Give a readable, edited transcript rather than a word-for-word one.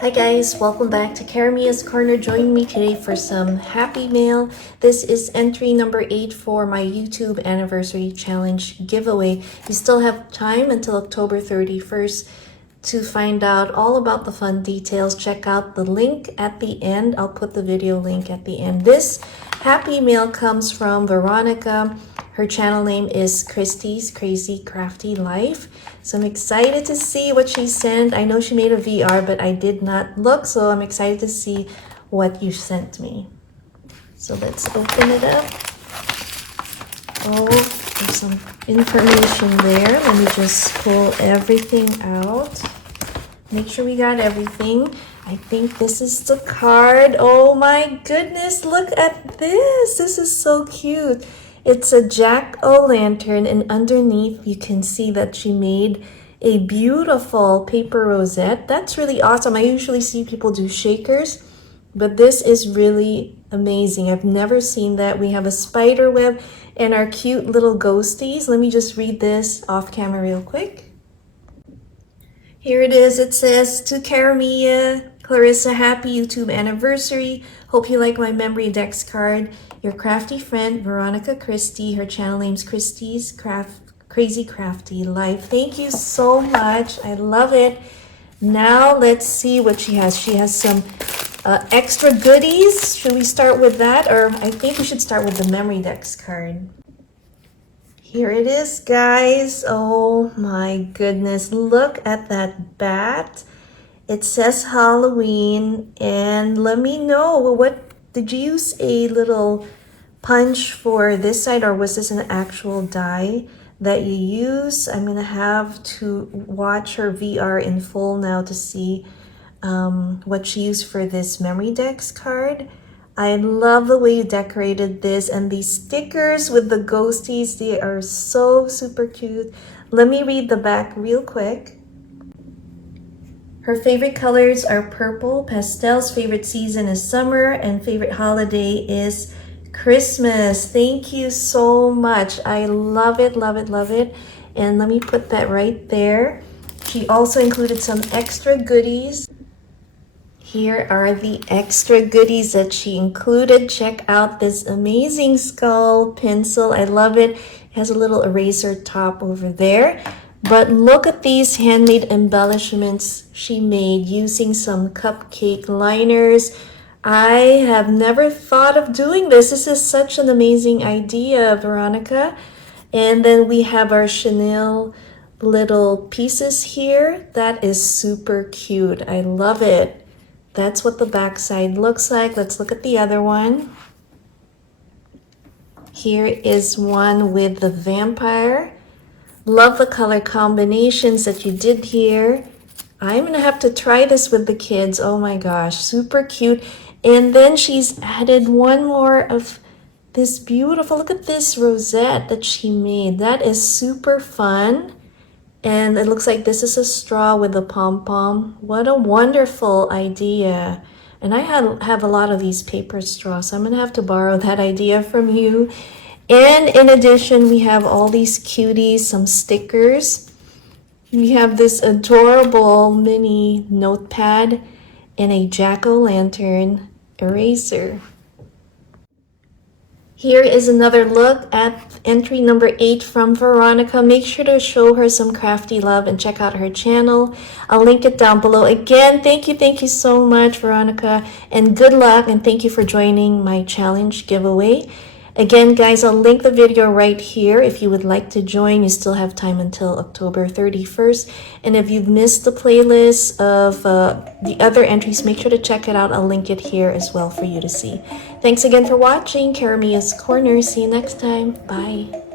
Hi guys, welcome back to Karamia's Corner. Join me today for some happy mail. This is entry number 8 for my YouTube anniversary challenge giveaway. You still have time until October 31st to find out all about the fun details. Check out the link at the end. I'll put the video link at the end. This happy mail comes from Veronica. Her channel name is Christy's Crazy Crafty Life. So I'm excited to see what she sent. I know she made a VR, but I did not look, so I'm excited to see what you sent me. So let's open it up. Oh, there's some information there. Let me just pull everything out. Make sure we got everything. I think this is the card. Oh my goodness, look at this. This is so cute. It's a jack-o'-lantern, and underneath you can see that she made a beautiful paper rosette. That's really awesome. I usually see people do shakers, but this is really amazing. I've never seen that. We have a spider web and our cute little ghosties. Let me just read this off camera real quick. Here it is. It says, "To Karamia, Clarissa, happy YouTube anniversary. Hope you like my memory decks card. Your crafty friend, Veronica Christy." Her channel name's Christy's Crazy Crafty Life. Thank you so much. I love it. Now let's see what she has. She has some extra goodies. Should we start with that? Or I think we should start with the memory decks card. Here it is, guys. Oh my goodness. Look at that bat. It says Halloween, and let me know, what did you use a little punch for this side, or was this an actual die that you use? I'm gonna have to watch her VR in full now to see what she used for this memory decks card. I love the way you decorated this, and these stickers with the ghosties, they are so super cute. Let me read the back real quick. Her favorite colors are purple, pastels, favorite season is summer, and favorite holiday is Christmas. Thank you so much. I love it, love it, love it. And let me put that right there. She also included some extra goodies. Here are the extra goodies that she included. Check out this amazing skull pencil. I love it. It has a little eraser top over there. But look at these handmade embellishments she made using some cupcake liners. I have never thought of doing this. This is such an amazing idea, Veronica. And then we have our chenille little pieces here. That is super cute. I love it. That's what the backside looks like. Let's look at the other one. Here is one with the vampire. Love the color combinations that you did here. I'm gonna have to try this with the kids. Oh my gosh, super cute. And then she's added one more of this beautiful, look at this rosette that she made. That is super fun. And it looks like this is a straw with a pom-pom. What a wonderful idea. And I have a lot of these paper straws, so I'm gonna have to borrow that idea from you. And in addition, we have all these cuties, some stickers. We have this adorable mini notepad and a jack-o'-lantern eraser. Here is another look at entry number 8 from Veronica. Make sure to show her some crafty love and check out her channel. I'll link it down below. Again, thank you so much, Veronica, and good luck, and thank you for joining my challenge giveaway. Again, guys, I'll link the video right here. If you would like to join, you still have time until October 31st. And if you've missed the playlist of the other entries, make sure to check it out. I'll link it here as well for you to see. Thanks again for watching Karamia's Corner. See you next time. Bye.